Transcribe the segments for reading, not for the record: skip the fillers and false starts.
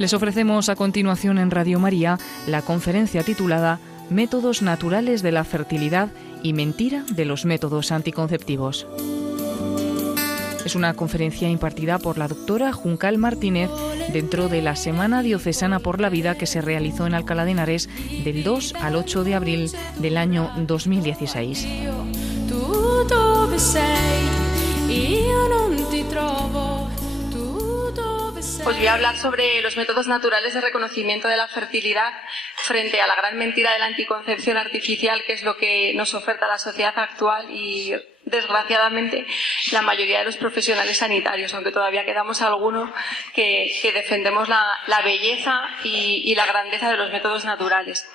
Les ofrecemos a continuación en Radio María la conferencia titulada Métodos naturales de la fertilidad y mentira de los métodos anticonceptivos. Es una conferencia impartida por la doctora Juncal Martínez dentro de la Semana Diocesana por la Vida que se realizó en Alcalá de Henares del 2 al 8 de abril del año 2016. Os voy a hablar sobre los métodos naturales de reconocimiento de la fertilidad frente a la gran mentira de la anticoncepción artificial, que es lo que nos oferta la sociedad actual y, desgraciadamente, la mayoría de los profesionales sanitarios, aunque todavía quedamos algunos que defendemos la belleza y la grandeza de los métodos naturales.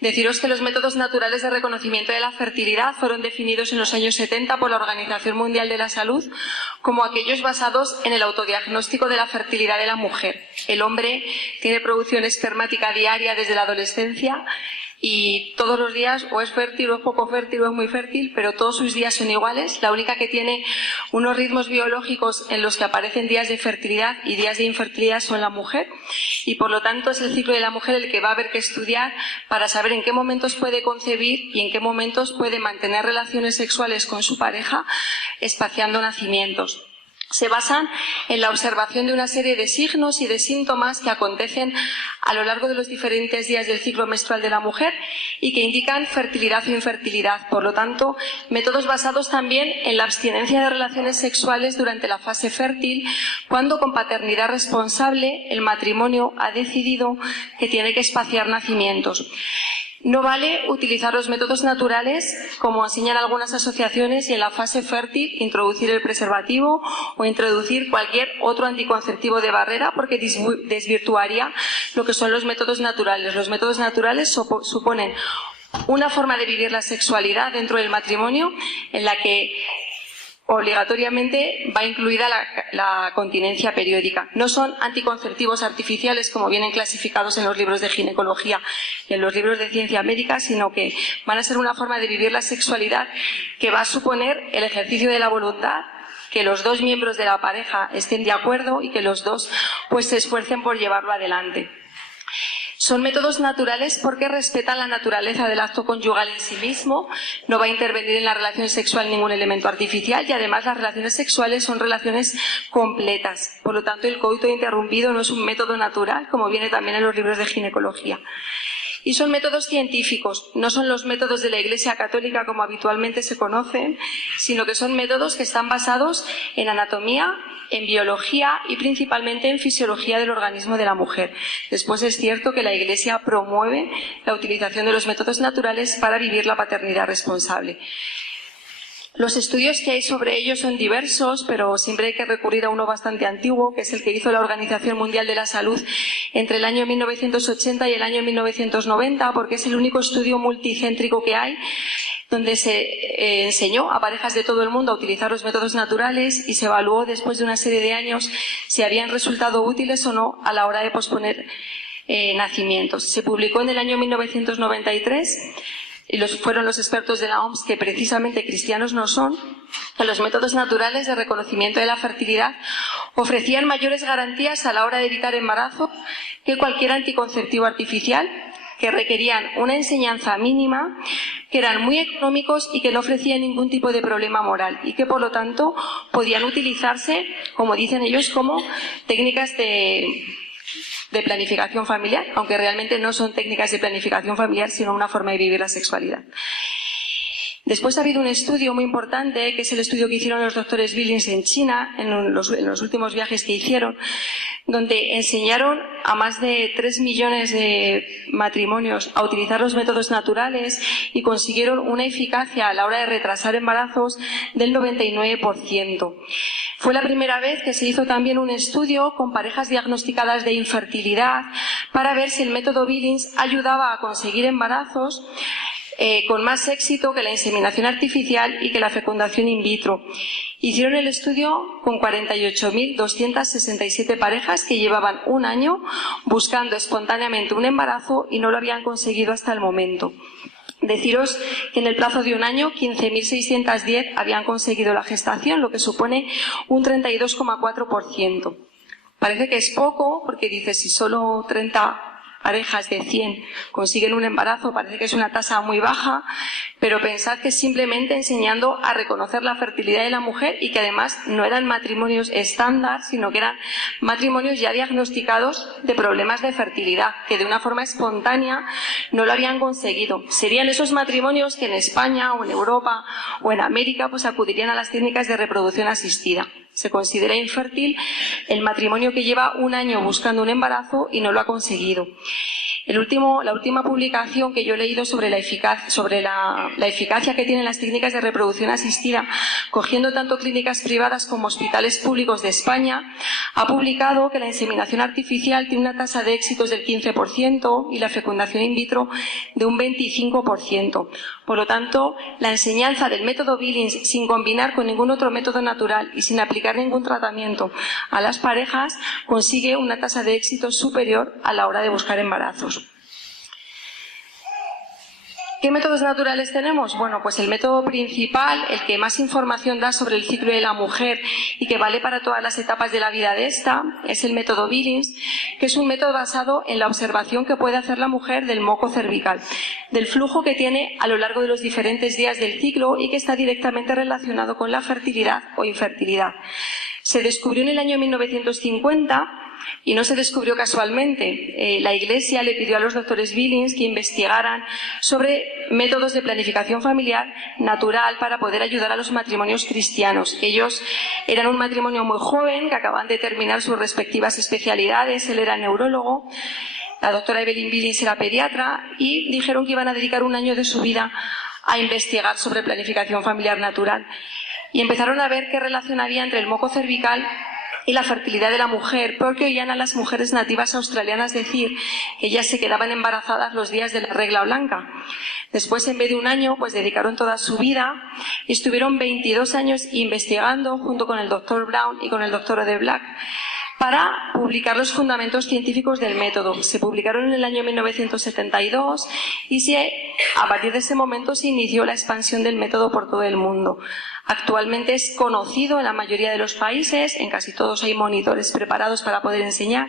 Deciros que los métodos naturales de reconocimiento de la fertilidad fueron definidos en los años 70 por la Organización Mundial de la Salud como aquellos basados en el autodiagnóstico de la fertilidad de la mujer. El hombre tiene producción espermática diaria desde la adolescencia y todos los días o es fértil o es poco fértil o es muy fértil, pero todos sus días son iguales. La única que tiene unos ritmos biológicos en los que aparecen días de fertilidad y días de infertilidad son la mujer, y por lo tanto es el ciclo de la mujer el que va a haber que estudiar para saber en qué momentos puede concebir y en qué momentos puede mantener relaciones sexuales con su pareja espaciando nacimientos. Se basan en la observación de una serie de signos y de síntomas que acontecen a lo largo de los diferentes días del ciclo menstrual de la mujer y que indican fertilidad o infertilidad. Por lo tanto, métodos basados también en la abstinencia de relaciones sexuales durante la fase fértil, cuando con paternidad responsable el matrimonio ha decidido que tiene que espaciar nacimientos. No vale utilizar los métodos naturales, como enseñan algunas asociaciones, y en la fase fértil introducir el preservativo o introducir cualquier otro anticonceptivo de barrera, porque desvirtuaría lo que son los métodos naturales. Los métodos naturales suponen una forma de vivir la sexualidad dentro del matrimonio en la que obligatoriamente va incluida la continencia periódica. No son anticonceptivos artificiales como vienen clasificados en los libros de ginecología y en los libros de ciencia médica, sino que van a ser una forma de vivir la sexualidad que va a suponer el ejercicio de la voluntad, que los dos miembros de la pareja estén de acuerdo y que los dos pues se esfuercen por llevarlo adelante. Son métodos naturales porque respetan la naturaleza del acto conyugal en sí mismo, no va a intervenir en la relación sexual ningún elemento artificial y además las relaciones sexuales son relaciones completas. Por lo tanto, el coito interrumpido no es un método natural, como viene también en los libros de ginecología. Y son métodos científicos, no son los métodos de la Iglesia Católica como habitualmente se conocen, sino que son métodos que están basados en anatomía, en biología y principalmente en fisiología del organismo de la mujer. Después es cierto que la Iglesia promueve la utilización de los métodos naturales para vivir la paternidad responsable. Los estudios que hay sobre ellos son diversos, pero siempre hay que recurrir a uno bastante antiguo, que es el que hizo la Organización Mundial de la Salud entre el año 1980 y el año 1990, porque es el único estudio multicéntrico que hay donde se enseñó a parejas de todo el mundo a utilizar los métodos naturales y se evaluó después de una serie de años si habían resultado útiles o no a la hora de posponer nacimientos. Se publicó en el año 1993 y fueron los expertos de la OMS, que precisamente cristianos no son, que los métodos naturales de reconocimiento de la fertilidad ofrecían mayores garantías a la hora de evitar embarazo que cualquier anticonceptivo artificial, que requerían una enseñanza mínima, que eran muy económicos y que no ofrecían ningún tipo de problema moral y que por lo tanto podían utilizarse, como dicen ellos, como técnicas de planificación familiar, aunque realmente no son técnicas de planificación familiar, sino una forma de vivir la sexualidad. Después ha habido un estudio muy importante, que es el estudio que hicieron los doctores Billings en China, en los últimos viajes que hicieron, donde enseñaron a más de 3 millones de matrimonios a utilizar los métodos naturales y consiguieron una eficacia a la hora de retrasar embarazos del 99%. Fue la primera vez que se hizo también un estudio con parejas diagnosticadas de infertilidad para ver si el método Billings ayudaba a conseguir embarazos con más éxito que la inseminación artificial y que la fecundación in vitro. Hicieron el estudio con 48.267 parejas que llevaban un año buscando espontáneamente un embarazo y no lo habían conseguido hasta el momento. Deciros que en el plazo de un año 15.610 habían conseguido la gestación, lo que supone un 32,4%. Parece que es poco, porque dice, si solo 30 parejas de 100 consiguen un embarazo, parece que es una tasa muy baja, pero pensad que simplemente enseñando a reconocer la fertilidad de la mujer, y que además no eran matrimonios estándar, sino que eran matrimonios ya diagnosticados de problemas de fertilidad, que de una forma espontánea no lo habían conseguido. Serían esos matrimonios que en España o en Europa o en América pues acudirían a las técnicas de reproducción asistida. Se considera infértil el matrimonio que lleva un año buscando un embarazo y no lo ha conseguido. La última publicación que yo he leído sobre la eficacia que tienen las técnicas de reproducción asistida, cogiendo tanto clínicas privadas como hospitales públicos de España, ha publicado que la inseminación artificial tiene una tasa de éxitos del 15% y la fecundación in vitro de un 25%. Por lo tanto, la enseñanza del método Billings, sin combinar con ningún otro método natural y sin aplicar ningún tratamiento a las parejas, consigue una tasa de éxito superior a la hora de buscar embarazos. ¿Qué métodos naturales tenemos? Bueno, pues el método principal, el que más información da sobre el ciclo de la mujer y que vale para todas las etapas de la vida de esta, es el método Billings, que es un método basado en la observación que puede hacer la mujer del moco cervical, del flujo que tiene a lo largo de los diferentes días del ciclo y que está directamente relacionado con la fertilidad o infertilidad. Se descubrió en el año 1950 y no se descubrió casualmente. La Iglesia le pidió a los doctores Billings que investigaran sobre métodos de planificación familiar natural para poder ayudar a los matrimonios cristianos. Ellos eran un matrimonio muy joven que acaban de terminar sus respectivas especialidades. Él era neurólogo, la doctora Evelyn Billings era pediatra, y dijeron que iban a dedicar un año de su vida a investigar sobre planificación familiar natural. Y empezaron a ver qué relación había entre el moco cervical y la fertilidad de la mujer, porque oían a las mujeres nativas australianas decir que ellas se quedaban embarazadas los días de la regla blanca. Después, en vez de un año, pues dedicaron toda su vida y estuvieron 22 años investigando junto con el doctor Brown y con el doctor de Black para publicar los fundamentos científicos del método. Se publicaron en el año 1972 y a partir de ese momento se inició la expansión del método por todo el mundo. Actualmente es conocido en la mayoría de los países, en casi todos hay monitores preparados para poder enseñar.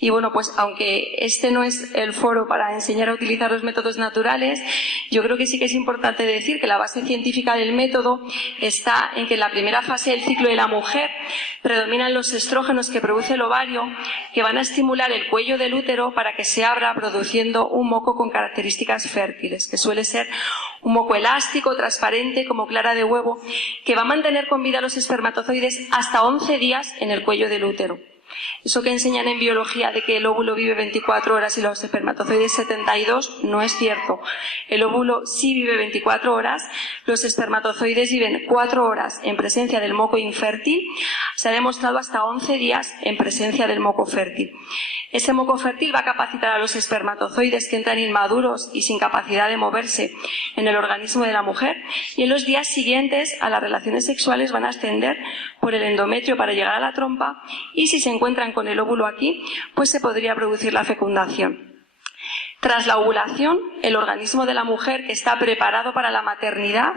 Y bueno, pues aunque este no es el foro para enseñar a utilizar los métodos naturales, yo creo que sí que es importante decir que la base científica del método está en que en la primera fase del ciclo de la mujer predominan los estrógenos que produce el ovario, que van a estimular el cuello del útero para que se abra, produciendo un moco con características fértiles, que suele ser un moco elástico, transparente, como clara de huevo, que va a mantener con vida a los espermatozoides hasta 11 días en el cuello del útero. Eso que enseñan en biología de que el óvulo vive 24 horas y los espermatozoides 72, no es cierto. El óvulo sí vive 24 horas, los espermatozoides viven 4 horas en presencia del moco infértil, se ha demostrado hasta 11 días en presencia del moco fértil. Ese moco fértil va a capacitar a los espermatozoides que entran inmaduros y sin capacidad de moverse en el organismo de la mujer, y en los días siguientes a las relaciones sexuales van a ascender por el endometrio para llegar a la trompa, y si se encuentran con el óvulo aquí, pues se podría producir la fecundación. Tras la ovulación, el organismo de la mujer, que está preparado para la maternidad,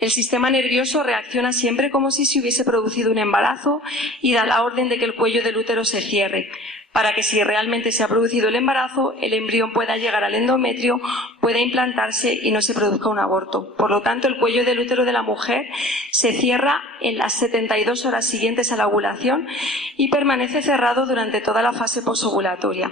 el sistema nervioso reacciona siempre como si se hubiese producido un embarazo y da la orden de que el cuello del útero se cierre, para que si realmente se ha producido el embarazo, el embrión pueda llegar al endometrio, pueda implantarse y no se produzca un aborto. Por lo tanto, el cuello del útero de la mujer se cierra en las 72 horas siguientes a la ovulación y permanece cerrado durante toda la fase posovulatoria,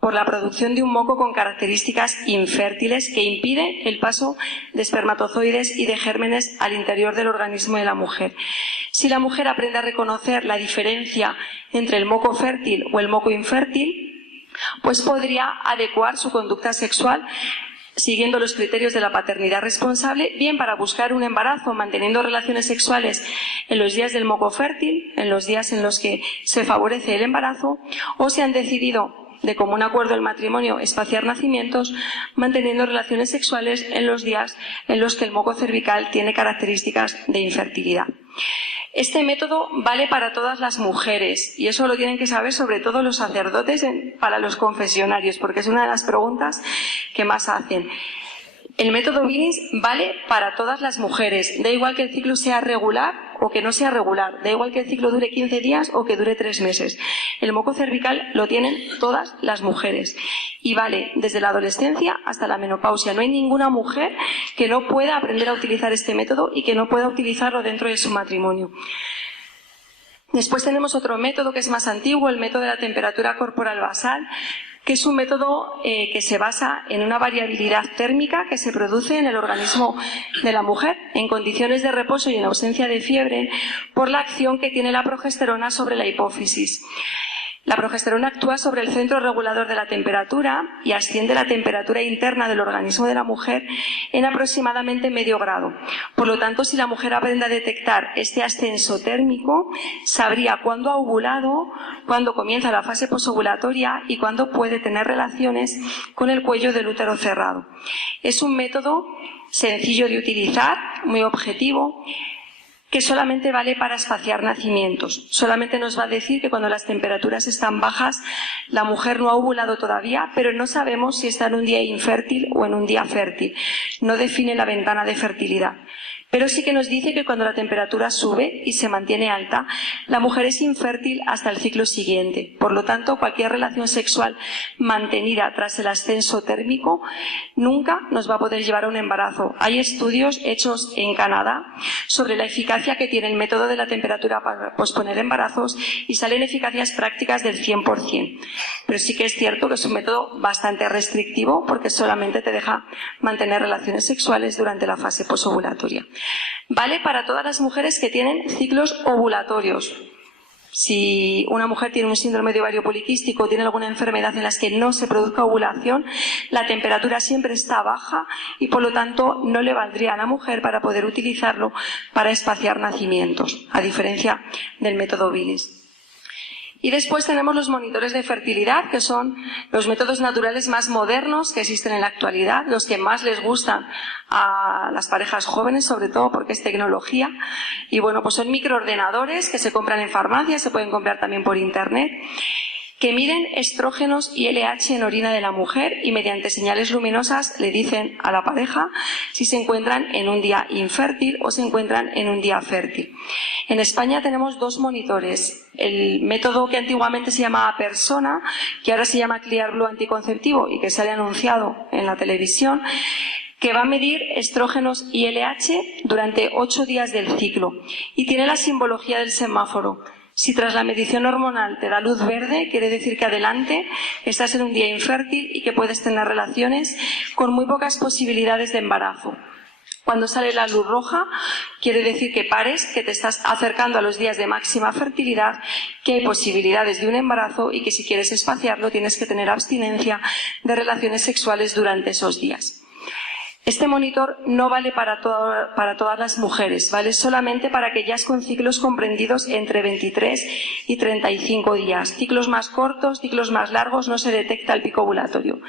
por la producción de un moco con características infértiles que impide el paso de espermatozoides y de gérmenes al interior del organismo de la mujer. Si la mujer aprende a reconocer la diferencia entre el moco fértil o el moco infértil, pues podría adecuar su conducta sexual siguiendo los criterios de la paternidad responsable, bien para buscar un embarazo manteniendo relaciones sexuales en los días del moco fértil, en los días en los que se favorece el embarazo, o se han decidido de común acuerdo el matrimonio espaciar nacimientos manteniendo relaciones sexuales en los días en los que el moco cervical tiene características de infertilidad. Este método vale para todas las mujeres, y eso lo tienen que saber sobre todo los sacerdotes para los confesionarios, porque es una de las preguntas que más hacen. El método Billings vale para todas las mujeres, da igual que el ciclo sea regular o que no sea regular. Da igual que el ciclo dure 15 días o que dure 3 meses. El moco cervical lo tienen todas las mujeres y vale desde la adolescencia hasta la menopausia. No hay ninguna mujer que no pueda aprender a utilizar este método y que no pueda utilizarlo dentro de su matrimonio. Después tenemos otro método que es más antiguo, el método de la temperatura corporal basal, que es un método que se basa en una variabilidad térmica que se produce en el organismo de la mujer en condiciones de reposo y en ausencia de fiebre por la acción que tiene la progesterona sobre la hipófisis. La progesterona actúa sobre el centro regulador de la temperatura y asciende la temperatura interna del organismo de la mujer en aproximadamente medio grado. Por lo tanto, si la mujer aprende a detectar este ascenso térmico, sabría cuándo ha ovulado, cuándo comienza la fase posovulatoria y cuándo puede tener relaciones con el cuello del útero cerrado. Es un método sencillo de utilizar, muy objetivo, que solamente vale para espaciar nacimientos. Solamente nos va a decir que cuando las temperaturas están bajas, la mujer no ha ovulado todavía, pero no sabemos si está en un día infértil o en un día fértil. No define la ventana de fertilidad. Pero sí que nos dice que cuando la temperatura sube y se mantiene alta, la mujer es infértil hasta el ciclo siguiente. Por lo tanto, cualquier relación sexual mantenida tras el ascenso térmico nunca nos va a poder llevar a un embarazo. Hay estudios hechos en Canadá sobre la eficacia que tiene el método de la temperatura para posponer embarazos y salen eficacias prácticas del 100%. Pero sí que es cierto que es un método bastante restrictivo porque solamente te deja mantener relaciones sexuales durante la fase posovulatoria. Vale para todas las mujeres que tienen ciclos ovulatorios. Si una mujer tiene un síndrome de ovario poliquístico o tiene alguna enfermedad en la que no se produzca ovulación, la temperatura siempre está baja y por lo tanto no le valdría a la mujer para poder utilizarlo para espaciar nacimientos, a diferencia del método Willis. Y después tenemos los monitores de fertilidad, que son los métodos naturales más modernos que existen en la actualidad, los que más les gustan a las parejas jóvenes, sobre todo porque es tecnología. Y bueno, pues son microordenadores que se compran en farmacias, se pueden comprar también por internet, que miden estrógenos y LH en orina de la mujer y mediante señales luminosas le dicen a la pareja si se encuentran en un día infértil o se encuentran en un día fértil. En España tenemos 2 monitores. El método que antiguamente se llamaba Persona, que ahora se llama Clear Blue anticonceptivo y que sale anunciado en la televisión, que va a medir estrógenos y LH durante 8 días del ciclo y tiene la simbología del semáforo. Si tras la medición hormonal te da luz verde, quiere decir que adelante estás en un día infértil y que puedes tener relaciones con muy pocas posibilidades de embarazo. Cuando sale la luz roja, quiere decir que pares, que te estás acercando a los días de máxima fertilidad, que hay posibilidades de un embarazo y que si quieres espaciarlo tienes que tener abstinencia de relaciones sexuales durante esos días. Este monitor no vale para todas las mujeres, vale solamente para aquellas con ciclos comprendidos entre 23 y 35 días. Ciclos más cortos, ciclos más largos, no se detecta el pico ovulatorio.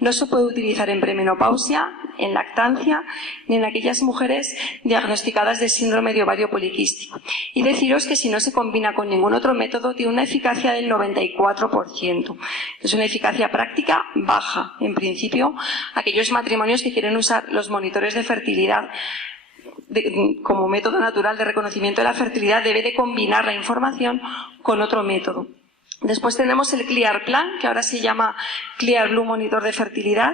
No se puede utilizar en premenopausia, en lactancia, ni en aquellas mujeres diagnosticadas de síndrome de ovario poliquístico. Y deciros que si no se combina con ningún otro método, tiene una eficacia del 94%. Es una eficacia práctica baja. En principio, aquellos matrimonios que quieren usar los monitores de fertilidad como método natural de reconocimiento de la fertilidad debe de combinar la información con otro método. Después tenemos el Clear Plan, que ahora se llama Clear Blue Monitor de Fertilidad,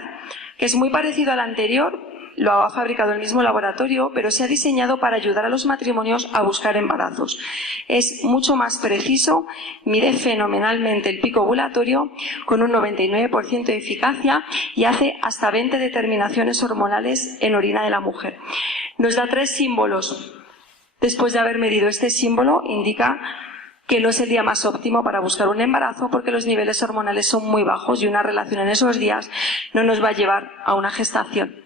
que es muy parecido al anterior, lo ha fabricado el mismo laboratorio, pero se ha diseñado para ayudar a los matrimonios a buscar embarazos. Es mucho más preciso, mide fenomenalmente el pico ovulatorio con un 99% de eficacia y hace hasta 20 determinaciones hormonales en orina de la mujer. Nos da 3 símbolos. Después de haber medido este símbolo, indica que no es el día más óptimo para buscar un embarazo porque los niveles hormonales son muy bajos y una relación en esos días no nos va a llevar a una gestación.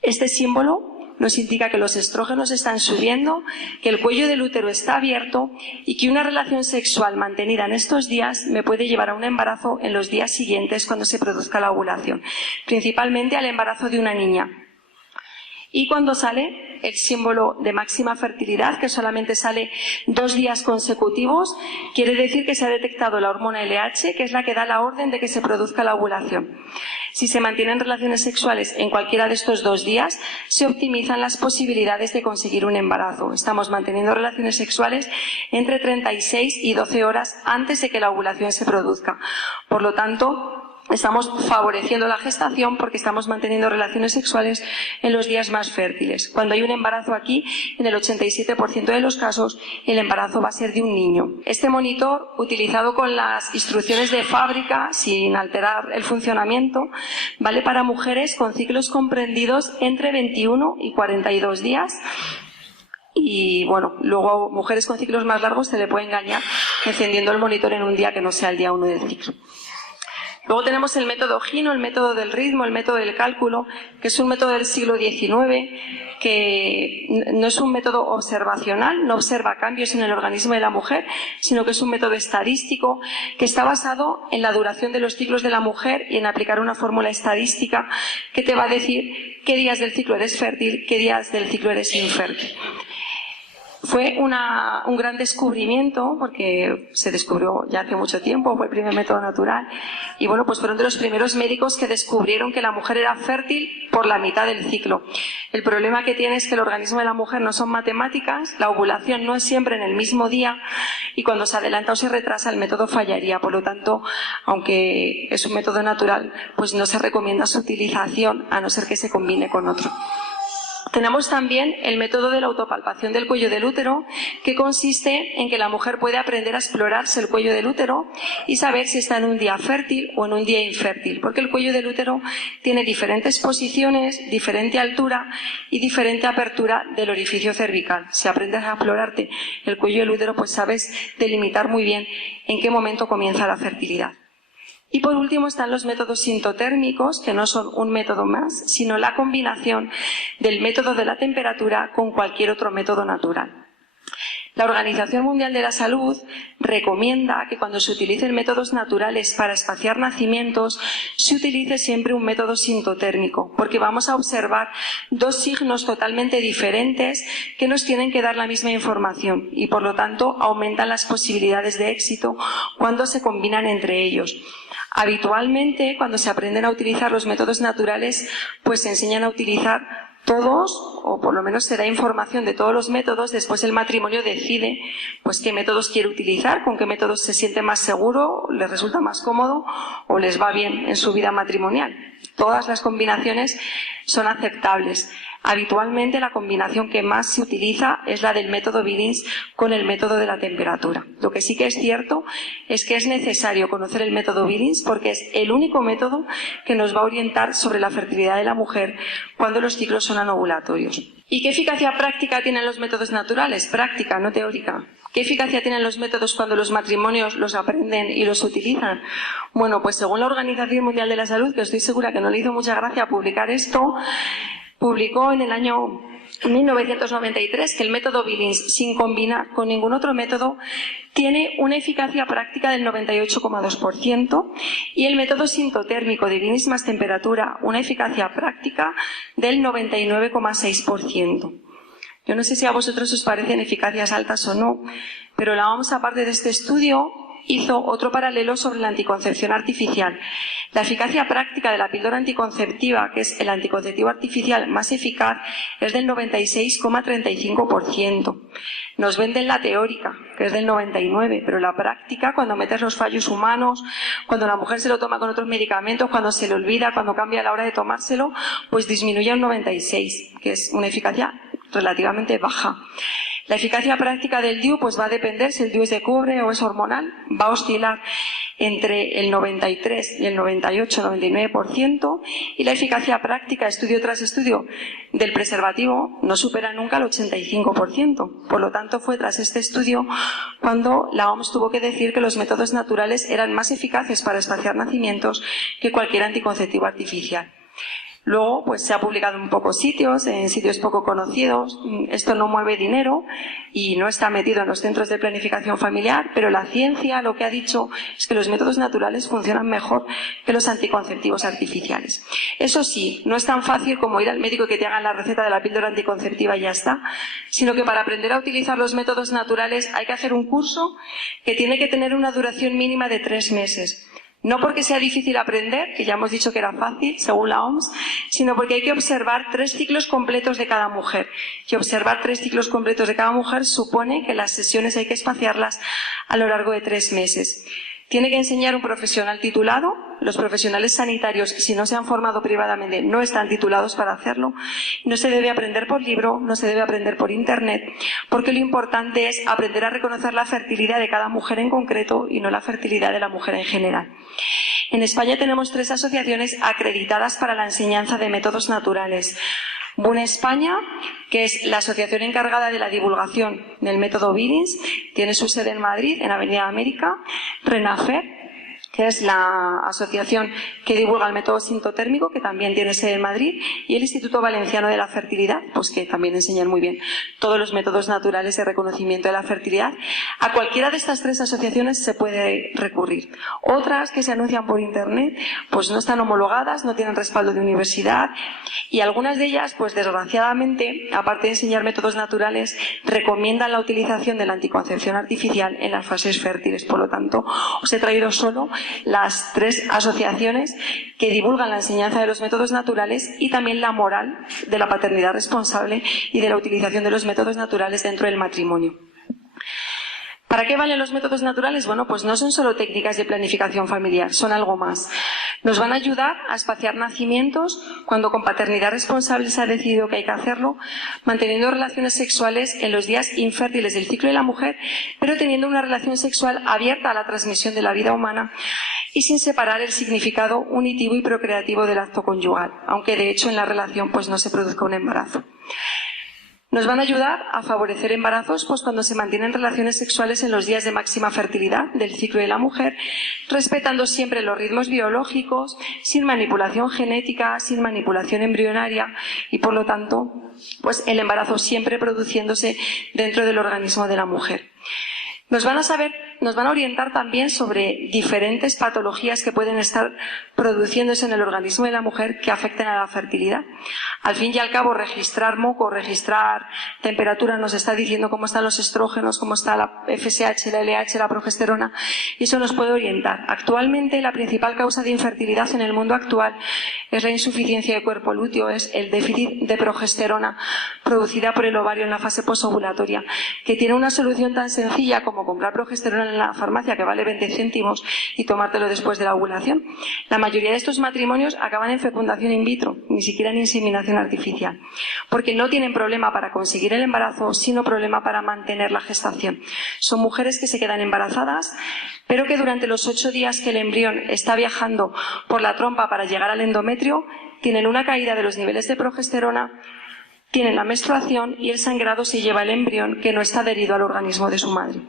Este símbolo nos indica que los estrógenos están subiendo, que el cuello del útero está abierto y que una relación sexual mantenida en estos días me puede llevar a un embarazo en los días siguientes cuando se produzca la ovulación, principalmente al embarazo de una niña. Y cuando sale el símbolo de máxima fertilidad, que solamente sale 2 días consecutivos, quiere decir que se ha detectado la hormona LH, que es la que da la orden de que se produzca la ovulación. Si se mantienen relaciones sexuales en cualquiera de estos 2 días, se optimizan las posibilidades de conseguir un embarazo. Estamos manteniendo relaciones sexuales entre 36 y 12 horas antes de que la ovulación se produzca. Por lo tanto, estamos favoreciendo la gestación porque estamos manteniendo relaciones sexuales en los días más fértiles. Cuando hay un embarazo aquí, en el 87% de los casos, el embarazo va a ser de un niño. Este monitor, utilizado con las instrucciones de fábrica, sin alterar el funcionamiento, vale para mujeres con ciclos comprendidos entre 21 y 42 días. Y bueno, luego mujeres con ciclos más largos se le puede engañar encendiendo el monitor en un día que no sea el día 1 del ciclo. Luego tenemos el método Gino, el método del ritmo, el método del cálculo, que es un método del siglo XIX, que no es un método observacional, no observa cambios en el organismo de la mujer, sino que es un método estadístico que está basado en la duración de los ciclos de la mujer y en aplicar una fórmula estadística que te va a decir qué días del ciclo eres fértil, qué días del ciclo eres infértil. Fue un gran descubrimiento, porque se descubrió ya hace mucho tiempo, fue el primer método natural, y bueno, pues fueron de los primeros médicos que descubrieron que la mujer era fértil por la mitad del ciclo. El problema que tiene es que el organismo de la mujer no son matemáticas, la ovulación no es siempre en el mismo día, y cuando se adelanta o se retrasa el método fallaría. Por lo tanto, aunque es un método natural, pues no se recomienda su utilización, a no ser que se combine con otro. Tenemos también el método de la autopalpación del cuello del útero, que consiste en que la mujer puede aprender a explorarse el cuello del útero y saber si está en un día fértil o en un día infértil, porque el cuello del útero tiene diferentes posiciones, diferente altura y diferente apertura del orificio cervical. Si aprendes a explorarte el cuello del útero, pues sabes delimitar muy bien en qué momento comienza la fertilidad. Y por último están los métodos sintotérmicos, que no son un método más, sino la combinación del método de la temperatura con cualquier otro método natural. La Organización Mundial de la Salud recomienda que cuando se utilicen métodos naturales para espaciar nacimientos, se utilice siempre un método sintotérmico, porque vamos a observar 2 signos totalmente diferentes que nos tienen que dar la misma información y, por lo tanto, aumentan las posibilidades de éxito cuando se combinan entre ellos. Habitualmente, cuando se aprenden a utilizar los métodos naturales, pues se enseñan a utilizar todos, o por lo menos se da información de todos los métodos. Después el matrimonio decide pues qué métodos quiere utilizar, con qué métodos se siente más seguro, les resulta más cómodo o les va bien en su vida matrimonial. Todas las combinaciones son aceptables. Habitualmente la combinación que más se utiliza es la del método Billings con el método de la temperatura. Lo que sí que es cierto es que es necesario conocer el método Billings porque es el único método que nos va a orientar sobre la fertilidad de la mujer cuando los ciclos son anovulatorios. ¿Y qué eficacia práctica tienen los métodos naturales? Práctica, no teórica. ¿Qué eficacia tienen los métodos cuando los matrimonios los aprenden y los utilizan? Bueno, pues según la Organización Mundial de la Salud, que estoy segura que no le hizo mucha gracia publicar esto, publicó en el año 1993 que el método Billings, sin combinar con ningún otro método, tiene una eficacia práctica del 98,2% y el método sintotérmico de Billings más temperatura, una eficacia práctica del 99,6%. Yo no sé si a vosotros os parecen eficacias altas o no, pero la OMS, aparte de este estudio, hizo otro paralelo sobre la anticoncepción artificial. La eficacia práctica de la píldora anticonceptiva, que es el anticonceptivo artificial más eficaz, es del 96,35%. Nos venden la teórica, que es del 99%, pero la práctica, cuando metes los fallos humanos, cuando la mujer se lo toma con otros medicamentos, cuando se le olvida, cuando cambia la hora de tomárselo, pues disminuye a un 96%, que es una eficacia relativamente baja. La eficacia práctica del DIU pues va a depender si el DIU es de cobre o es hormonal, va a oscilar entre el 93 y el 98-99%, y la eficacia práctica, estudio tras estudio, del preservativo no supera nunca el 85%. Por lo tanto, fue tras este estudio cuando la OMS tuvo que decir que los métodos naturales eran más eficaces para espaciar nacimientos que cualquier anticonceptivo artificial. Luego, pues se ha publicado en pocos sitios, en sitios poco conocidos. Esto no mueve dinero y no está metido en los centros de planificación familiar, pero la ciencia lo que ha dicho es que los métodos naturales funcionan mejor que los anticonceptivos artificiales. Eso sí, no es tan fácil como ir al médico y que te hagan la receta de la píldora anticonceptiva y ya está, sino que para aprender a utilizar los métodos naturales hay que hacer un curso que tiene que tener una duración mínima de 3 meses. No porque sea difícil aprender, que ya hemos dicho que era fácil, según la OMS, sino porque hay que observar 3 ciclos completos de cada mujer. Y observar 3 ciclos completos de cada mujer supone que las sesiones hay que espaciarlas a lo largo de 3 meses. Tiene que enseñar un profesional titulado. Los profesionales sanitarios, si no se han formado privadamente, no están titulados para hacerlo. No se debe aprender por libro, no se debe aprender por internet, porque lo importante es aprender a reconocer la fertilidad de cada mujer en concreto y no la fertilidad de la mujer en general. En España tenemos 3 asociaciones acreditadas para la enseñanza de métodos naturales. BUN España, que es la asociación encargada de la divulgación del método Billings, tiene su sede en Madrid, en Avenida América. RENAFER, que es la asociación que divulga el método sintotérmico, que también tiene sede en Madrid, y el Instituto Valenciano de la Fertilidad, pues que también enseñan muy bien todos los métodos naturales de reconocimiento de la fertilidad. A cualquiera de estas 3 asociaciones se puede recurrir. Otras que se anuncian por internet, pues no están homologadas, no tienen respaldo de universidad, y algunas de ellas, pues desgraciadamente, aparte de enseñar métodos naturales, recomiendan la utilización de la anticoncepción artificial en las fases fértiles. Por lo tanto, os he traído solo las 3 asociaciones que divulgan la enseñanza de los métodos naturales y también la moral de la paternidad responsable y de la utilización de los métodos naturales dentro del matrimonio. ¿Para qué valen los métodos naturales? Bueno, pues no son solo técnicas de planificación familiar, son algo más. Nos van a ayudar a espaciar nacimientos cuando con paternidad responsable se ha decidido que hay que hacerlo, manteniendo relaciones sexuales en los días infértiles del ciclo de la mujer, pero teniendo una relación sexual abierta a la transmisión de la vida humana y sin separar el significado unitivo y procreativo del acto conyugal, aunque de hecho en la relación pues no se produzca un embarazo. Nos van a ayudar a favorecer embarazos pues cuando se mantienen relaciones sexuales en los días de máxima fertilidad del ciclo de la mujer, respetando siempre los ritmos biológicos, sin manipulación genética, sin manipulación embrionaria y por lo tanto pues el embarazo siempre produciéndose dentro del organismo de la mujer. Nos van a orientar también sobre diferentes patologías que pueden estar produciéndose en el organismo de la mujer que afecten a la fertilidad. Al fin y al cabo, registrar moco, registrar temperatura nos está diciendo cómo están los estrógenos, cómo está la FSH, la LH, la progesterona, y eso nos puede orientar. Actualmente, la principal causa de infertilidad en el mundo actual es la insuficiencia de cuerpo lúteo, es el déficit de progesterona producida por el ovario en la fase posovulatoria, que tiene una solución tan sencilla como comprar progesterona en la farmacia que vale 20 céntimos y tomártelo después de la ovulación. La mayoría de estos matrimonios acaban en fecundación in vitro, ni siquiera en inseminación artificial, porque no tienen problema para conseguir el embarazo, sino problema para mantener la gestación. Son mujeres que se quedan embarazadas, pero que durante los 8 días que el embrión está viajando por la trompa para llegar al endometrio, tienen una caída de los niveles de progesterona, tienen la menstruación y el sangrado se lleva el embrión que no está adherido al organismo de su madre.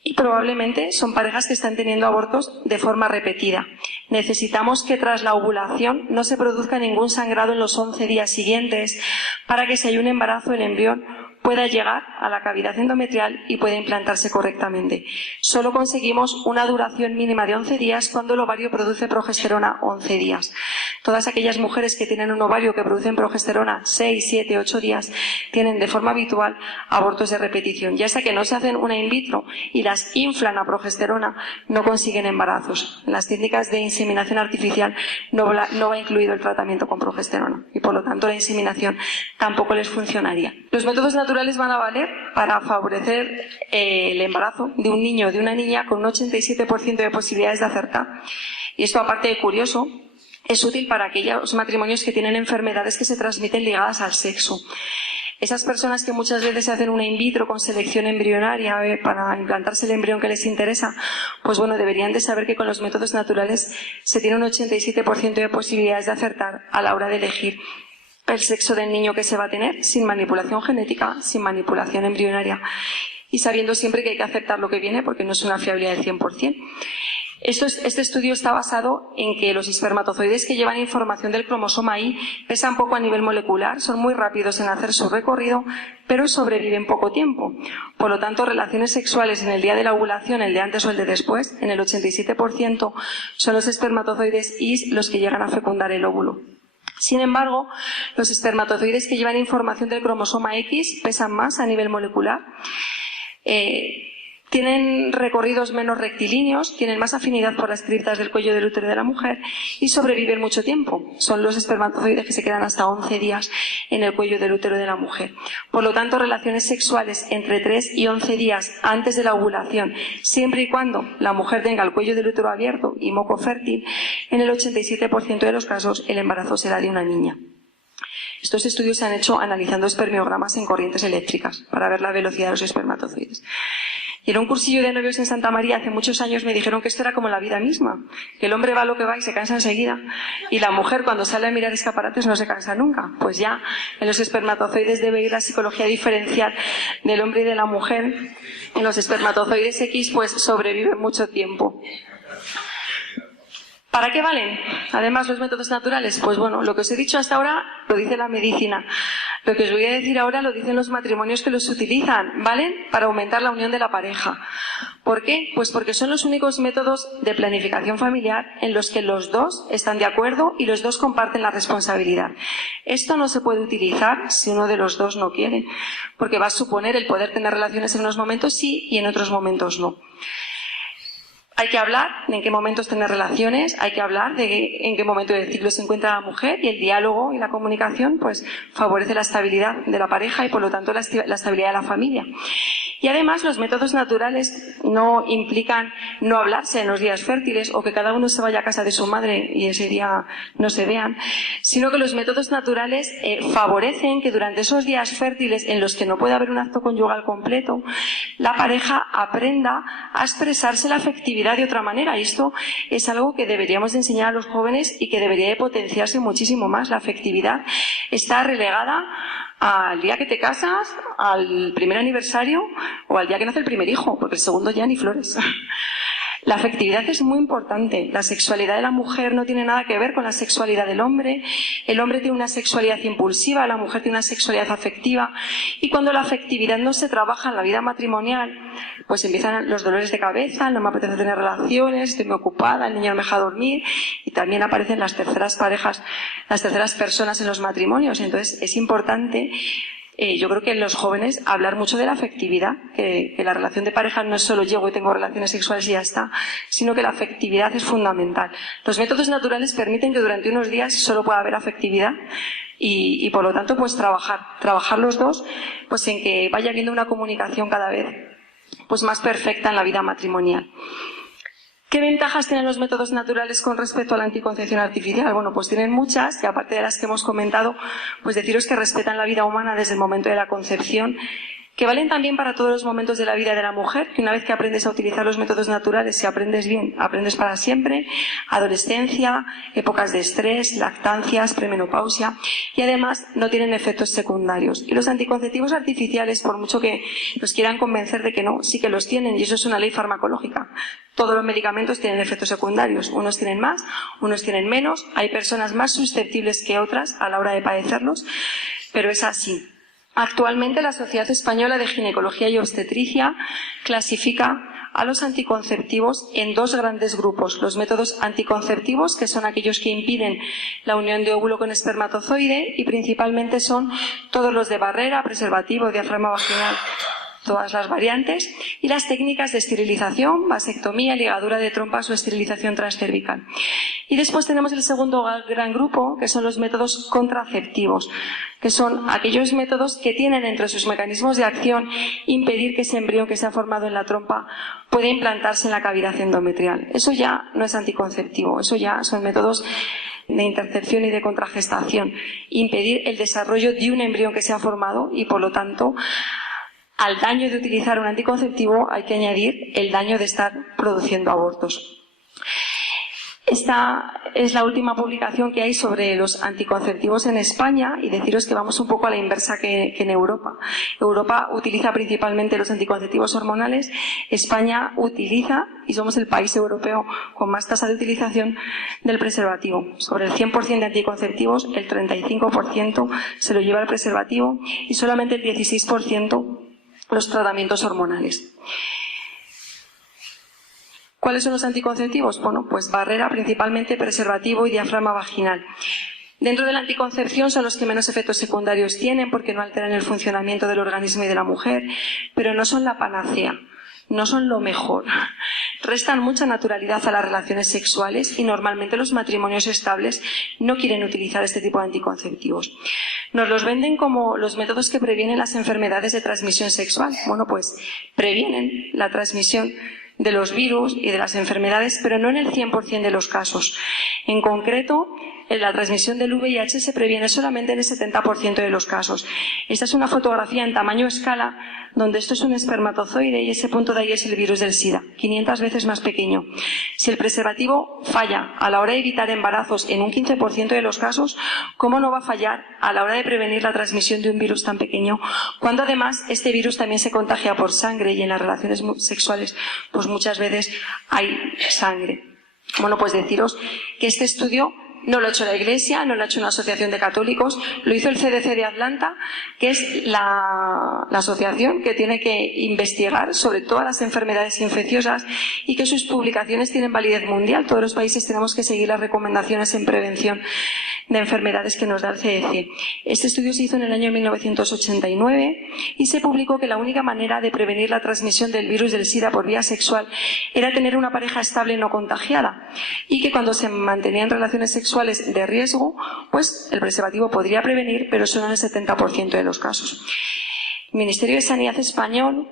Y probablemente son parejas que están teniendo abortos de forma repetida. Necesitamos que tras la ovulación no se produzca ningún sangrado en los 11 días siguientes para que si hay un embarazo el embrión pueda llegar a la cavidad endometrial y pueda implantarse correctamente. Solo conseguimos una duración mínima de 11 días cuando el ovario produce progesterona 11 días. Todas aquellas mujeres que tienen un ovario que producen progesterona 6, 7, 8 días tienen de forma habitual abortos de repetición. Ya sea que no se hacen una in vitro y las inflan a progesterona, no consiguen embarazos. En las técnicas de inseminación artificial no va incluido el tratamiento con progesterona y por lo tanto la inseminación tampoco les funcionaría. Los métodos naturales van a valer para favorecer el embarazo de un niño o de una niña con un 87% de posibilidades de acertar. Y esto, aparte de curioso, es útil para aquellos matrimonios que tienen enfermedades que se transmiten ligadas al sexo. Esas personas que muchas veces se hacen una in vitro con selección embrionaria para implantarse el embrión que les interesa, pues bueno, deberían de saber que con los métodos naturales se tiene un 87% de posibilidades de acertar a la hora de elegir el sexo del niño que se va a tener, sin manipulación genética, sin manipulación embrionaria y sabiendo siempre que hay que aceptar lo que viene porque no es una fiabilidad del 100%. Este estudio está basado en que los espermatozoides que llevan información del cromosoma Y pesan poco a nivel molecular, son muy rápidos en hacer su recorrido, pero sobreviven poco tiempo. Por lo tanto, relaciones sexuales en el día de la ovulación, el de antes o el de después, en el 87% son los espermatozoides Y los que llegan a fecundar el óvulo. Sin embargo, los espermatozoides que llevan información del cromosoma X pesan más a nivel molecular. Tienen recorridos menos rectilíneos, tienen más afinidad por las criptas del cuello del útero de la mujer y sobreviven mucho tiempo. Son los espermatozoides que se quedan hasta 11 días en el cuello del útero de la mujer. Por lo tanto, relaciones sexuales entre 3 y 11 días antes de la ovulación, siempre y cuando la mujer tenga el cuello del útero abierto y moco fértil, en el 87% de los casos el embarazo será de una niña. Estos estudios se han hecho analizando espermiogramas en corrientes eléctricas para ver la velocidad de los espermatozoides. Y en un cursillo de novios en Santa María hace muchos años me dijeron que esto era como la vida misma, que el hombre va a lo que va y se cansa enseguida, y la mujer cuando sale a mirar escaparates no se cansa nunca. Pues ya en los espermatozoides debe ir la psicología diferencial del hombre y de la mujer. En los espermatozoides X pues sobreviven mucho tiempo. ¿Para qué valen? Además, los métodos naturales. Pues bueno, lo que os he dicho hasta ahora lo dice la medicina. Lo que os voy a decir ahora lo dicen los matrimonios que los utilizan. ¿Valen? Para aumentar la unión de la pareja. ¿Por qué? Pues porque son los únicos métodos de planificación familiar en los que los dos están de acuerdo y los dos comparten la responsabilidad. Esto no se puede utilizar si uno de los dos no quiere, porque va a suponer el poder tener relaciones en unos momentos sí y en otros momentos no. Hay que hablar de en qué momentos tener relaciones, hay que hablar de en qué momento del ciclo se encuentra la mujer, y el diálogo y la comunicación pues favorece la estabilidad de la pareja y por lo tanto la estabilidad de la familia. Y además los métodos naturales no implican no hablarse en los días fértiles o que cada uno se vaya a casa de su madre y ese día no se vean, sino que los métodos naturales favorecen que durante esos días fértiles en los que no puede haber un acto conyugal completo, la pareja aprenda a expresarse la afectividad de otra manera. Y esto es algo que deberíamos de enseñar a los jóvenes y que debería de potenciarse muchísimo más. La afectividad está relegada al día que te casas, al primer aniversario o al día que nace el primer hijo, porque el segundo ya ni flores. La afectividad es muy importante. La sexualidad de la mujer no tiene nada que ver con la sexualidad del hombre. El hombre tiene una sexualidad impulsiva, la mujer tiene una sexualidad afectiva. Y cuando la afectividad no se trabaja en la vida matrimonial, pues empiezan los dolores de cabeza, no me apetece tener relaciones, estoy muy ocupada, el niño no me deja dormir, y también aparecen las terceras parejas, las terceras personas en los matrimonios. Entonces es importante, yo creo que en los jóvenes, hablar mucho de la afectividad, que la relación de pareja no es solo llego y tengo relaciones sexuales y ya está, sino que la afectividad es fundamental. Los métodos naturales permiten que durante unos días solo pueda haber afectividad y por lo tanto pues trabajar los dos pues en que vaya habiendo una comunicación cada vez pues más perfecta en la vida matrimonial. ¿Qué ventajas tienen los métodos naturales con respecto a la anticoncepción artificial? Bueno, pues tienen muchas, y aparte de las que hemos comentado, pues deciros que respetan la vida humana desde el momento de la concepción, que valen también para todos los momentos de la vida de la mujer, que una vez que aprendes a utilizar los métodos naturales, si aprendes bien, aprendes para siempre, adolescencia, épocas de estrés, lactancias, premenopausia, y además no tienen efectos secundarios. Y los anticonceptivos artificiales, por mucho que nos quieran convencer de que no, sí que los tienen, y eso es una ley farmacológica. Todos los medicamentos tienen efectos secundarios, unos tienen más, unos tienen menos, hay personas más susceptibles que otras a la hora de padecerlos, pero es así. Actualmente la Sociedad Española de Ginecología y Obstetricia clasifica a los anticonceptivos en dos grandes grupos. Los métodos anticonceptivos, que son aquellos que impiden la unión de óvulo con espermatozoide, y principalmente son todos los de barrera, preservativo, diafragma vaginal, todas las variantes, y las técnicas de esterilización, vasectomía, ligadura de trompas o esterilización transcervical. Y después tenemos el segundo gran grupo, que son los métodos contraceptivos, que son aquellos métodos que tienen entre sus mecanismos de acción impedir que ese embrión que se ha formado en la trompa pueda implantarse en la cavidad endometrial. Eso ya no es anticonceptivo, eso ya son métodos de intercepción y de contragestación, impedir el desarrollo de un embrión que se ha formado y, por lo tanto, al daño de utilizar un anticonceptivo hay que añadir el daño de estar produciendo abortos. Esta es la última publicación que hay sobre los anticonceptivos en España y deciros que vamos un poco a la inversa que en Europa. Europa utiliza principalmente los anticonceptivos hormonales, España utiliza, y somos el país europeo con más tasa de utilización del preservativo. Sobre el 100% de anticonceptivos, el 35% se lo lleva el preservativo y solamente el 16% los tratamientos hormonales. ¿Cuáles son los anticonceptivos? Bueno, pues barrera, principalmente preservativo y diafragma vaginal. Dentro de la anticoncepción son los que menos efectos secundarios tienen porque no alteran el funcionamiento del organismo y de la mujer, pero no son la panacea, no son lo mejor. Restan mucha naturalidad a las relaciones sexuales y normalmente los matrimonios estables no quieren utilizar este tipo de anticonceptivos. Nos los venden como los métodos que previenen las enfermedades de transmisión sexual. Bueno, pues previenen la transmisión de los virus y de las enfermedades, pero no en el 100% de los casos. En concreto, la transmisión del VIH se previene solamente en el 70% de los casos. Esta es una fotografía en tamaño escala, donde esto es un espermatozoide y ese punto de ahí es el virus del SIDA, 500 veces más pequeño. Si el preservativo falla a la hora de evitar embarazos en un 15% de los casos, ¿cómo no va a fallar a la hora de prevenir la transmisión de un virus tan pequeño? Cuando además este virus también se contagia por sangre y en las relaciones sexuales pues muchas veces hay sangre. Bueno, pues deciros que este estudio no lo ha hecho la Iglesia, no lo ha hecho una asociación de católicos, lo hizo el CDC de Atlanta, que es la asociación que tiene que investigar sobre todas las enfermedades infecciosas y que sus publicaciones tienen validez mundial. Todos los países tenemos que seguir las recomendaciones en prevención de enfermedades que nos da el CDC. Este estudio se hizo en el año 1989 y se publicó que la única manera de prevenir la transmisión del virus del SIDA por vía sexual era tener una pareja estable no contagiada y que cuando se mantenían relaciones sexuales de riesgo, pues el preservativo podría prevenir, pero solo en el 70% de los casos. El Ministerio de Sanidad español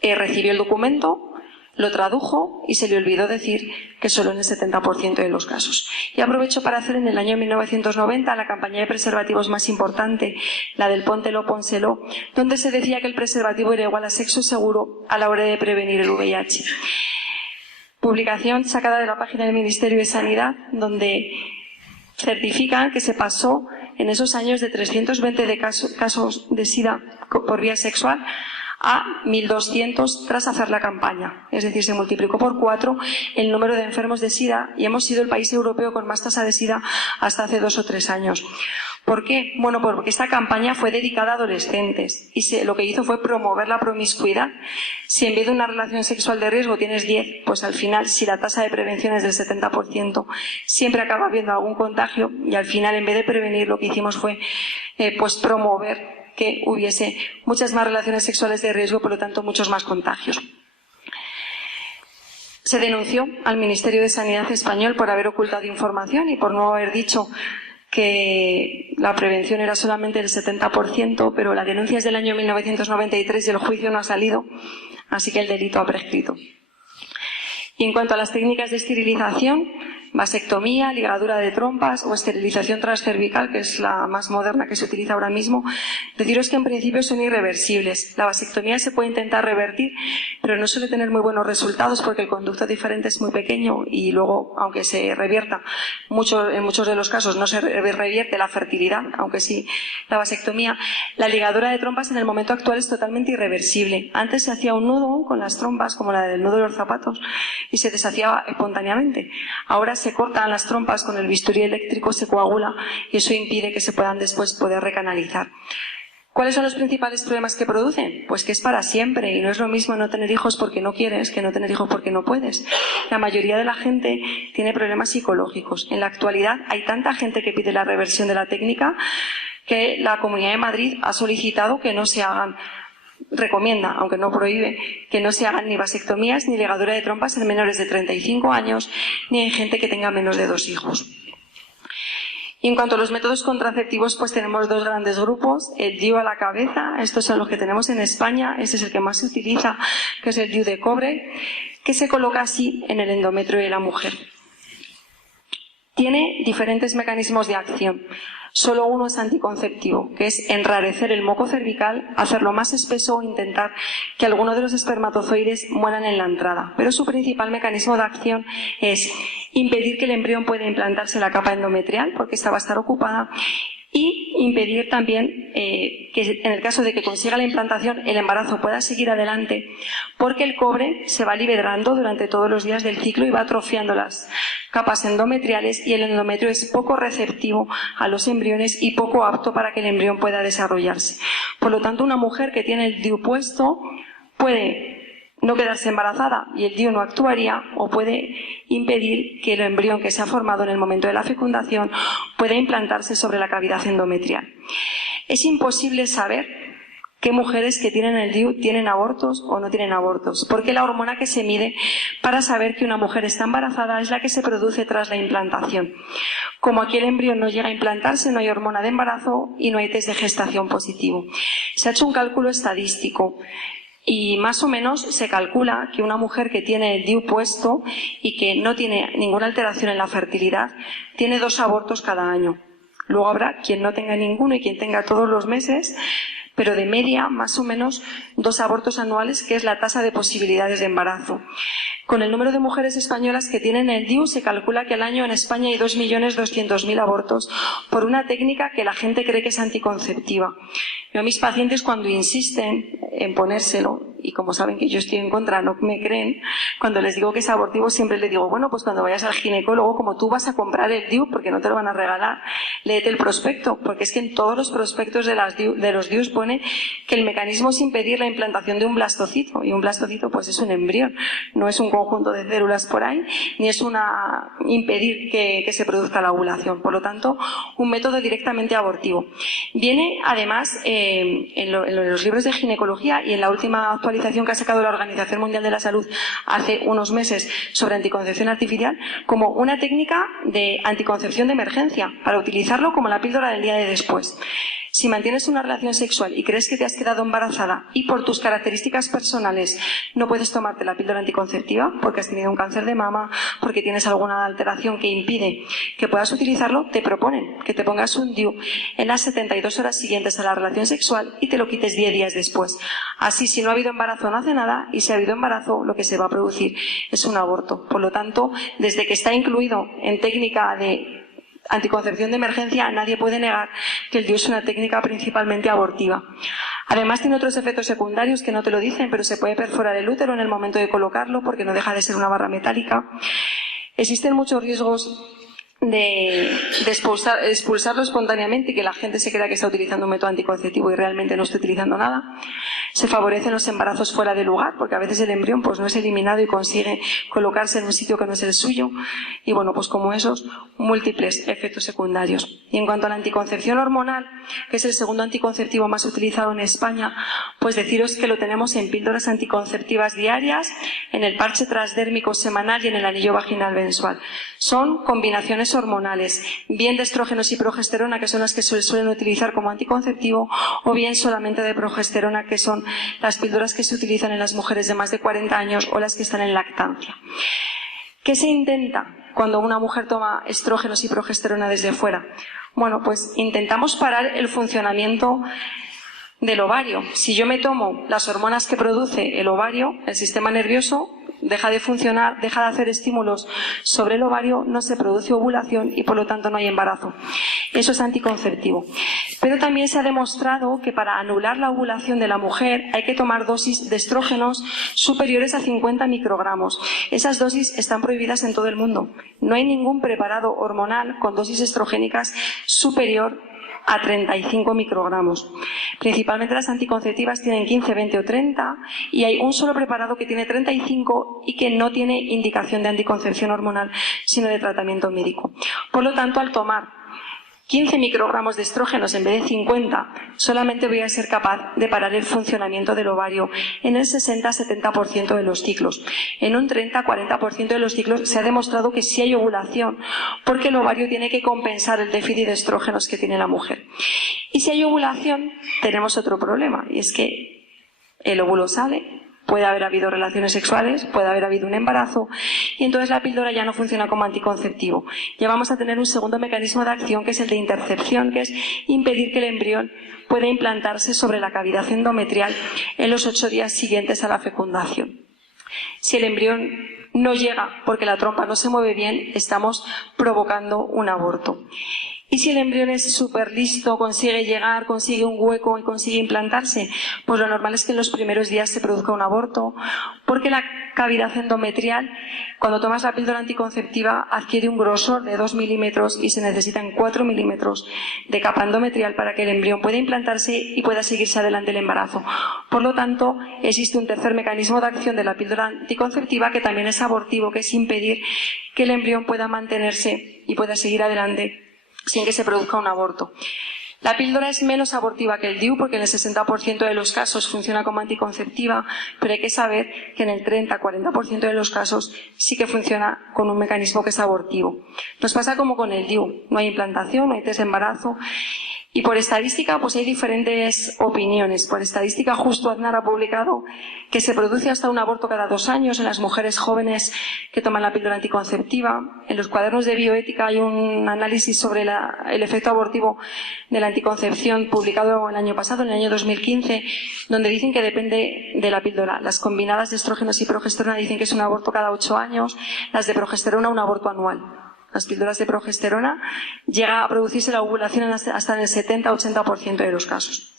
recibió el documento, lo tradujo y se le olvidó decir que solo en el 70% de los casos. Y aprovecho para hacer en el año 1990 la campaña de preservativos más importante, la del Póntelo, Pónselo, donde se decía que el preservativo era igual a sexo seguro a la hora de prevenir el VIH. Publicación sacada de la página del Ministerio de Sanidad, donde certifican que se pasó en esos años de 320 de casos de SIDA por vía sexual a 1.200 tras hacer la campaña. Es decir, se multiplicó por 4 el número de enfermos de SIDA y hemos sido el país europeo con más tasa de SIDA hasta hace 2 o 3 años. ¿Por qué? Bueno, porque esta campaña fue dedicada a adolescentes y lo que hizo fue promover la promiscuidad. Si en vez de una relación sexual de riesgo tienes 10, pues al final, si la tasa de prevención es del 70%, siempre acaba habiendo algún contagio y al final, en vez de prevenir, lo que hicimos fue pues promover que hubiese muchas más relaciones sexuales de riesgo, por lo tanto muchos más contagios. Se denunció al Ministerio de Sanidad español por haber ocultado información y por no haber dicho que la prevención era solamente del 70%, pero la denuncia es del año 1993 y el juicio no ha salido, así que el delito ha prescrito. Y en cuanto a las técnicas de esterilización, vasectomía, ligadura de trompas o esterilización transcervical, que es la más moderna que se utiliza ahora mismo, deciros que en principio son irreversibles. La vasectomía se puede intentar revertir, pero no suele tener muy buenos resultados porque el conducto diferente es muy pequeño y luego, aunque se revierta, en muchos de los casos no se revierte la fertilidad, aunque sí la vasectomía. La ligadura de trompas en el momento actual es totalmente irreversible. Antes se hacía un nudo con las trompas, como la del nudo de los zapatos, y se deshacía espontáneamente. Ahora se cortan las trompas con el bisturí eléctrico, se coagula y eso impide que se puedan después poder recanalizar. ¿Cuáles son los principales problemas que producen? Pues que es para siempre y no es lo mismo no tener hijos porque no quieres que no tener hijos porque no puedes. La mayoría de la gente tiene problemas psicológicos. En la actualidad hay tanta gente que pide la reversión de la técnica que la Comunidad de Madrid ha solicitado que no se hagan, recomienda, aunque no prohíbe, que no se hagan ni vasectomías ni ligadura de trompas en menores de 35 años ni en gente que tenga menos de 2 hijos. Y en cuanto a los métodos contraceptivos, pues tenemos 2 grandes grupos. El DIU a la cabeza, estos son los que tenemos en España, este es el que más se utiliza, que es el DIU de cobre, que se coloca así en el endometrio de la mujer. Tiene diferentes mecanismos de acción. Solo uno es anticonceptivo, que es enrarecer el moco cervical, hacerlo más espeso o intentar que alguno de los espermatozoides mueran en la entrada. Pero su principal mecanismo de acción es impedir que el embrión pueda implantarse en la capa endometrial, porque esta va a estar ocupada, y impedir también que en el caso de que consiga la implantación el embarazo pueda seguir adelante, porque el cobre se va liberando durante todos los días del ciclo y va atrofiando las capas endometriales, y el endometrio es poco receptivo a los embriones y poco apto para que el embrión pueda desarrollarse. Por lo tanto, una mujer que tiene el DIU puesto puede no quedarse embarazada y el DIU no actuaría, o puede impedir que el embrión que se ha formado en el momento de la fecundación pueda implantarse sobre la cavidad endometrial. Es imposible saber qué mujeres que tienen el DIU tienen abortos o no tienen abortos, porque la hormona que se mide para saber que una mujer está embarazada es la que se produce tras la implantación. Como aquí el embrión no llega a implantarse, no hay hormona de embarazo y no hay test de gestación positivo. Se ha hecho un cálculo estadístico y más o menos se calcula que una mujer que tiene el DIU puesto y que no tiene ninguna alteración en la fertilidad tiene 2 abortos cada año. Luego habrá quien no tenga ninguno y quien tenga todos los meses, pero de media, más o menos, 2 abortos anuales, que es la tasa de posibilidades de embarazo. Con el número de mujeres españolas que tienen el DIU, se calcula que al año en España hay 2.200.000 abortos por una técnica que la gente cree que es anticonceptiva. Yo a mis pacientes, cuando insisten en ponérselo, y como saben que yo estoy en contra, no me creen, cuando les digo que es abortivo siempre les digo, bueno, pues cuando vayas al ginecólogo, como tú vas a comprar el DIU, porque no te lo van a regalar, léete el prospecto, porque es que en todos los prospectos de los DIUs pone que el mecanismo es impedir la implantación de un blastocito, y un blastocito pues es un embrión, no es un conjunto de células por ahí, ni es impedir que se produzca la ovulación. Por lo tanto, un método directamente abortivo. Viene además en los libros de ginecología y en la última actualización que ha sacado la Organización Mundial de la Salud hace unos meses sobre anticoncepción artificial como una técnica de anticoncepción de emergencia, para utilizarlo como la píldora del día de después. Si mantienes una relación sexual y crees que te has quedado embarazada y por tus características personales no puedes tomarte la píldora anticonceptiva porque has tenido un cáncer de mama, porque tienes alguna alteración que impide que puedas utilizarlo, te proponen que te pongas un DIU en las 72 horas siguientes a la relación sexual y te lo quites 10 días después. Así, si no ha habido embarazo no hace nada, y si ha habido embarazo lo que se va a producir es un aborto. Por lo tanto, desde que está incluido en técnica de anticoncepción de emergencia, nadie puede negar que el DIU es una técnica principalmente abortiva. Además tiene otros efectos secundarios que no te lo dicen, pero se puede perforar el útero en el momento de colocarlo porque no deja de ser una barra metálica. Existen muchos riesgos de expulsarlo espontáneamente y que la gente se crea que está utilizando un método anticonceptivo y realmente no está utilizando nada. Se favorecen los embarazos fuera de lugar, porque a veces el embrión pues no es eliminado y consigue colocarse en un sitio que no es el suyo. Y bueno, pues como esos, múltiples efectos secundarios. Y en cuanto a la anticoncepción hormonal, que es el segundo anticonceptivo más utilizado en España, pues deciros que lo tenemos en píldoras anticonceptivas diarias, en el parche transdérmico semanal y en el anillo vaginal mensual. Son combinaciones hormonales, bien de estrógenos y progesterona, que son las que se suelen utilizar como anticonceptivo, o bien solamente de progesterona, que son las píldoras que se utilizan en las mujeres de más de 40 años o las que están en lactancia. ¿Qué se intenta cuando una mujer toma estrógenos y progesterona desde fuera? Bueno, pues intentamos parar el funcionamiento del ovario. Si yo me tomo las hormonas que produce el ovario, el sistema nervioso deja de funcionar, deja de hacer estímulos sobre el ovario, no se produce ovulación y por lo tanto no hay embarazo. Eso es anticonceptivo. Pero también se ha demostrado que para anular la ovulación de la mujer hay que tomar dosis de estrógenos superiores a 50 microgramos. Esas dosis están prohibidas en todo el mundo. No hay ningún preparado hormonal con dosis estrogénicas superior a 35 microgramos. Principalmente las anticonceptivas tienen 15, 20 o 30 y hay un solo preparado que tiene 35 y que no tiene indicación de anticoncepción hormonal, sino de tratamiento médico. Por lo tanto, al tomar 15 microgramos de estrógenos en vez de 50, solamente voy a ser capaz de parar el funcionamiento del ovario en el 60-70% de los ciclos. En un 30-40% de los ciclos se ha demostrado que sí hay ovulación, porque el ovario tiene que compensar el déficit de estrógenos que tiene la mujer. Y si hay ovulación, tenemos otro problema, y es que el óvulo sale, puede haber habido relaciones sexuales, puede haber habido un embarazo, y entonces la píldora ya no funciona como anticonceptivo. Ya vamos a tener un segundo mecanismo de acción, que es el de intercepción, que es impedir que el embrión pueda implantarse sobre la cavidad endometrial en los 8 días siguientes a la fecundación. Si el embrión no llega porque la trompa no se mueve bien, estamos provocando un aborto. Y si el embrión es súper listo, consigue llegar, consigue un hueco y consigue implantarse, pues lo normal es que en los primeros días se produzca un aborto, porque la cavidad endometrial, cuando tomas la píldora anticonceptiva, adquiere un grosor de 2 milímetros y se necesitan 4 milímetros de capa endometrial para que el embrión pueda implantarse y pueda seguirse adelante el embarazo. Por lo tanto, existe un tercer mecanismo de acción de la píldora anticonceptiva que también es abortivo, que es impedir que el embrión pueda mantenerse y pueda seguir adelante sin que se produzca un aborto. La píldora es menos abortiva que el DIU porque en el 60% de los casos funciona como anticonceptiva, pero hay que saber que en el 30-40% de los casos sí que funciona con un mecanismo que es abortivo. Nos pasa como con el DIU, no hay implantación, no hay test de embarazo. Y por estadística, pues hay diferentes opiniones. Por estadística, justo Aznar ha publicado que se produce hasta un aborto cada 2 años en las mujeres jóvenes que toman la píldora anticonceptiva. En los cuadernos de bioética hay un análisis sobre el efecto abortivo de la anticoncepción publicado el año pasado, en el año 2015, donde dicen que depende de la píldora. Las combinadas de estrógenos y progesterona dicen que es un aborto cada 8 años, las de progesterona un aborto anual. Las píldoras de progesterona llega a producirse la ovulación hasta en el 70-80% de los casos.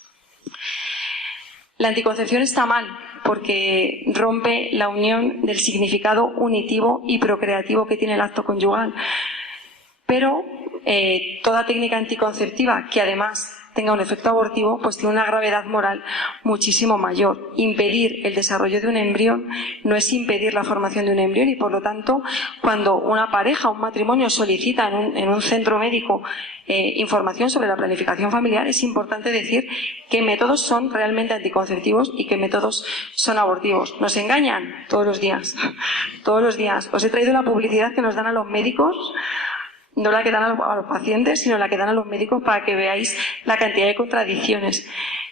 La anticoncepción está mal porque rompe la unión del significado unitivo y procreativo que tiene el acto conyugal. Pero toda técnica anticonceptiva que además tenga un efecto abortivo, pues tiene una gravedad moral muchísimo mayor. Impedir el desarrollo de un embrión no es impedir la formación de un embrión y, por lo tanto, cuando una pareja, un matrimonio solicita en un centro médico información sobre la planificación familiar, es importante decir qué métodos son realmente anticonceptivos y qué métodos son abortivos. Nos engañan todos los días. Todos los días. Os he traído la publicidad que nos dan a los médicos, no la que dan a los pacientes, sino la que dan a los médicos para que veáis la cantidad de contradicciones.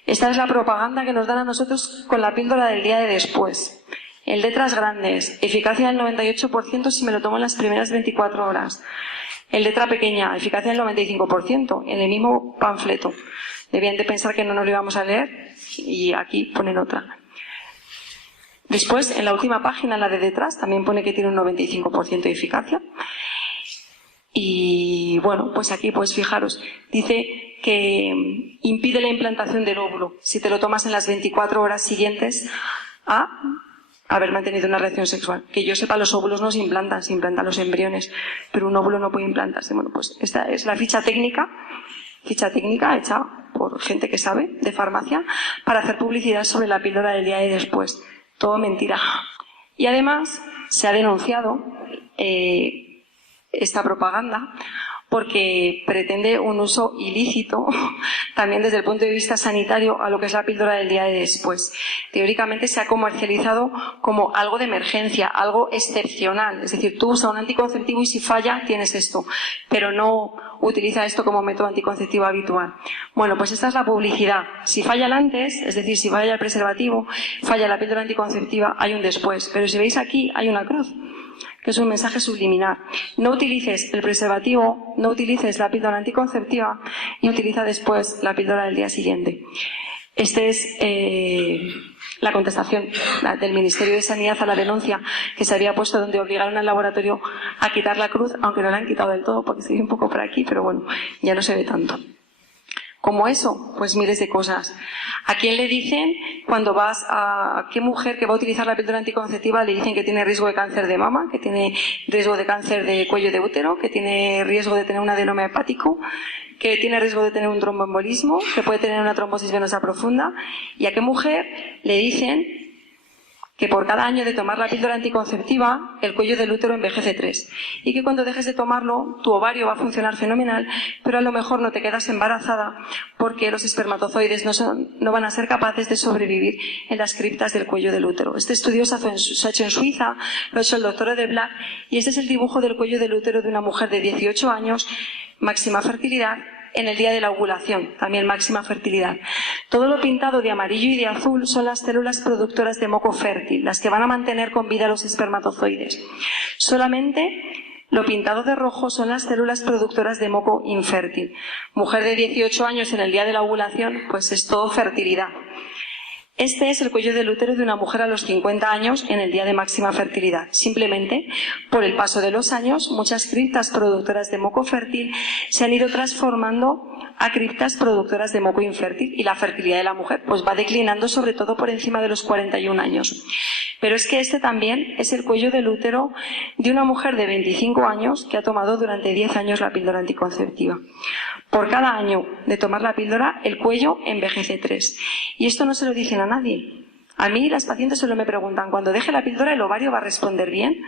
Esta es la propaganda que nos dan a nosotros con la píldora del día de después. En letras grandes, eficacia del 98% si me lo tomo en las primeras 24 horas. En letra pequeña, eficacia del 95%, en el mismo panfleto. Debían de pensar que no nos lo íbamos a leer y aquí ponen otra. Después, en la última página, la de detrás, también pone que tiene un 95% de eficacia. Y bueno, pues aquí, pues fijaros, dice que impide la implantación del óvulo si te lo tomas en las 24 horas siguientes a haber mantenido una relación sexual. Que yo sepa, los óvulos no se implantan los embriones, pero un óvulo no puede implantarse. Bueno, pues esta es la ficha técnica hecha por gente que sabe de farmacia para hacer publicidad sobre la píldora del día y después. Todo mentira. Y además se ha denunciado esta propaganda porque pretende un uso ilícito también desde el punto de vista sanitario a lo que es la píldora del día de después. Teóricamente se ha comercializado como algo de emergencia, algo excepcional. Es decir, tú usas un anticonceptivo y si falla tienes esto, pero no utiliza esto como método anticonceptivo habitual. Bueno, pues esta es la publicidad. Si falla el antes, es decir, si falla el preservativo, falla la píldora anticonceptiva, hay un después. Pero si veis aquí, hay una cruz, que es un mensaje subliminar. No utilices el preservativo, no utilices la píldora anticonceptiva y utiliza después la píldora del día siguiente. Esta es la contestación del Ministerio de Sanidad a la denuncia que se había puesto donde obligaron al laboratorio a quitar la cruz, aunque no la han quitado del todo porque se ve un poco por aquí, pero bueno, ya no se ve tanto. Como eso, pues miles de cosas. ¿A quién le dicen cuando vas a qué mujer que va a utilizar la píldora anticonceptiva le dicen que tiene riesgo de cáncer de mama, que tiene riesgo de cáncer de cuello de útero, que tiene riesgo de tener un adenoma hepático, que tiene riesgo de tener un tromboembolismo, que puede tener una trombosis venosa profunda? ¿Y a qué mujer le dicen que por cada año de tomar la píldora anticonceptiva el cuello del útero envejece 3 y que cuando dejes de tomarlo tu ovario va a funcionar fenomenal, pero a lo mejor no te quedas embarazada porque los espermatozoides no van a ser capaces de sobrevivir en las criptas del cuello del útero? Este estudio se ha hecho en Suiza, lo ha hecho el doctor de Black, y este es el dibujo del cuello del útero de una mujer de 18 años, máxima fertilidad, en el día de la ovulación, también máxima fertilidad. Todo lo pintado de amarillo y de azul son las células productoras de moco fértil, las que van a mantener con vida los espermatozoides. Solamente lo pintado de rojo son las células productoras de moco infértil. Mujer de 18 años en el día de la ovulación, pues es todo fertilidad. Este es el cuello del útero de una mujer a los 50 años en el día de máxima fertilidad. Simplemente, por el paso de los años, muchas criptas productoras de moco fértil se han ido transformando a criptas productoras de moco infértil y la fertilidad de la mujer pues va declinando, sobre todo por encima de los 41 años. Pero es que este también es el cuello del útero de una mujer de 25 años que ha tomado durante 10 años la píldora anticonceptiva. Por cada año de tomar la píldora, el cuello envejece 3. Y esto no se lo dicen a nadie. A mí las pacientes solo me preguntan, ¿cuando deje la píldora el ovario va a responder bien?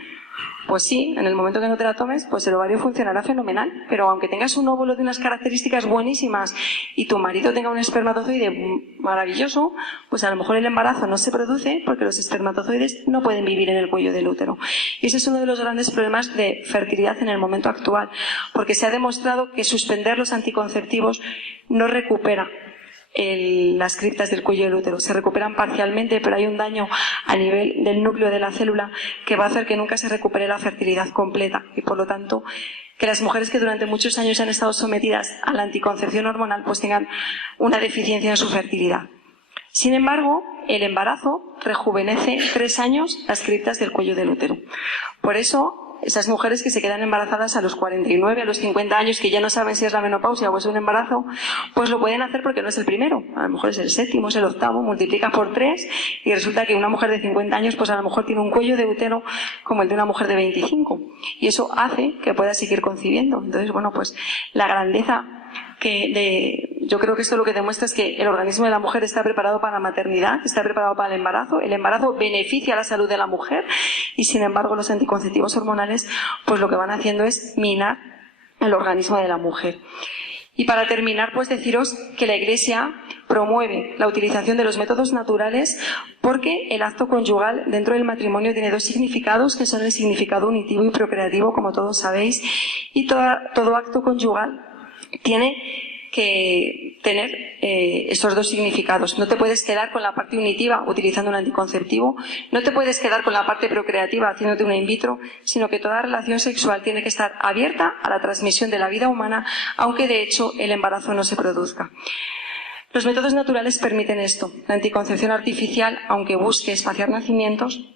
Pues sí, en el momento que no te la tomes, pues el ovario funcionará fenomenal. Pero aunque tengas un óvulo de unas características buenísimas y tu marido tenga un espermatozoide maravilloso, pues a lo mejor el embarazo no se produce porque los espermatozoides no pueden vivir en el cuello del útero. Y ese es uno de los grandes problemas de fertilidad en el momento actual, porque se ha demostrado que suspender los anticonceptivos no recupera las criptas del cuello del útero. Se recuperan parcialmente, pero hay un daño a nivel del núcleo de la célula que va a hacer que nunca se recupere la fertilidad completa y, por lo tanto, que las mujeres que durante muchos años han estado sometidas a la anticoncepción hormonal pues tengan una deficiencia en su fertilidad. Sin embargo, el embarazo rejuvenece 3 años las criptas del cuello del útero. Por eso, esas mujeres que se quedan embarazadas a los 49, a los 50 años, que ya no saben si es la menopausia o es un embarazo, pues lo pueden hacer porque no es el primero. A lo mejor es el 7º, es el 8º, multiplica por 3 y resulta que una mujer de 50 años pues a lo mejor tiene un cuello de útero como el de una mujer de 25. Y eso hace que pueda seguir concibiendo. Entonces, bueno, pues la grandeza yo creo que esto lo que demuestra es que el organismo de la mujer está preparado para la maternidad, está preparado para el embarazo beneficia la salud de la mujer y sin embargo los anticonceptivos hormonales pues lo que van haciendo es minar el organismo de la mujer. Y para terminar, pues deciros que la Iglesia promueve la utilización de los métodos naturales porque el acto conyugal dentro del matrimonio tiene 2 significados, que son el significado unitivo y procreativo, como todos sabéis, y todo acto conyugal tiene que tener estos 2 significados. No te puedes quedar con la parte unitiva utilizando un anticonceptivo, no te puedes quedar con la parte procreativa haciéndote una in vitro, sino que toda relación sexual tiene que estar abierta a la transmisión de la vida humana, aunque de hecho el embarazo no se produzca. Los métodos naturales permiten esto. La anticoncepción artificial, aunque busque espaciar nacimientos,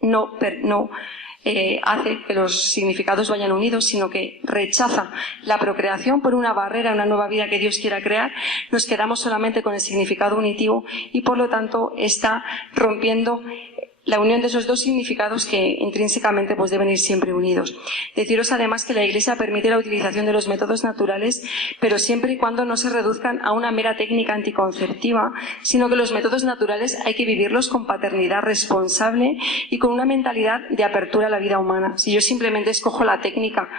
no hace que los significados vayan unidos, sino que rechaza la procreación por una barrera, una nueva vida que Dios quiera crear. Nos quedamos solamente con el significado unitivo y, por lo tanto, está rompiendo la unión de esos 2 significados que intrínsecamente pues deben ir siempre unidos. Deciros además que la Iglesia permite la utilización de los métodos naturales, pero siempre y cuando no se reduzcan a una mera técnica anticonceptiva, sino que los métodos naturales hay que vivirlos con paternidad responsable y con una mentalidad de apertura a la vida humana. Si yo simplemente escojo la técnica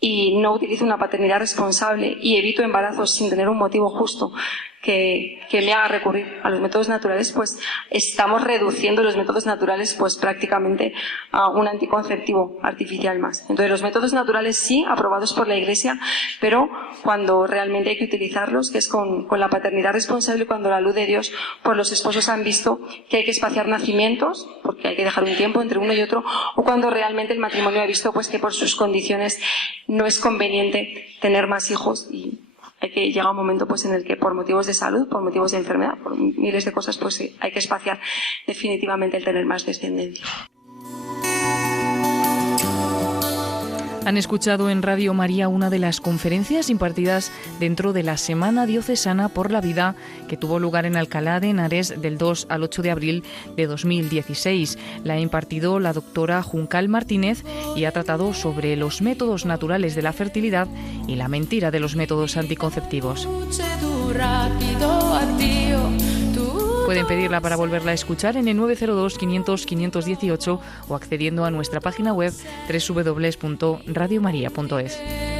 y no utilizo una paternidad responsable y evito embarazos sin tener un motivo justo que me haga recurrir a los métodos naturales, pues estamos reduciendo los métodos naturales pues prácticamente a un anticonceptivo artificial más. Entonces los métodos naturales sí, aprobados por la Iglesia, pero cuando realmente hay que utilizarlos, que es con la paternidad responsable, cuando la luz de Dios, pues los esposos han visto que hay que espaciar nacimientos, porque hay que dejar un tiempo entre uno y otro, o cuando realmente el matrimonio ha visto pues que por sus condiciones no es conveniente tener más hijos y hay que llegar a un momento pues en el que por motivos de salud, por motivos de enfermedad, por miles de cosas, pues hay que espaciar definitivamente el tener más descendencia. Han escuchado en Radio María una de las conferencias impartidas dentro de la Semana Diocesana por la Vida que tuvo lugar en Alcalá de Henares del 2 al 8 de abril de 2016. La ha impartido la doctora Juncal Martínez y ha tratado sobre los métodos naturales de la fertilidad y la mentira de los métodos anticonceptivos. Pueden pedirla para volverla a escuchar en el 902 500 518 o accediendo a nuestra página web www.radiomaria.es.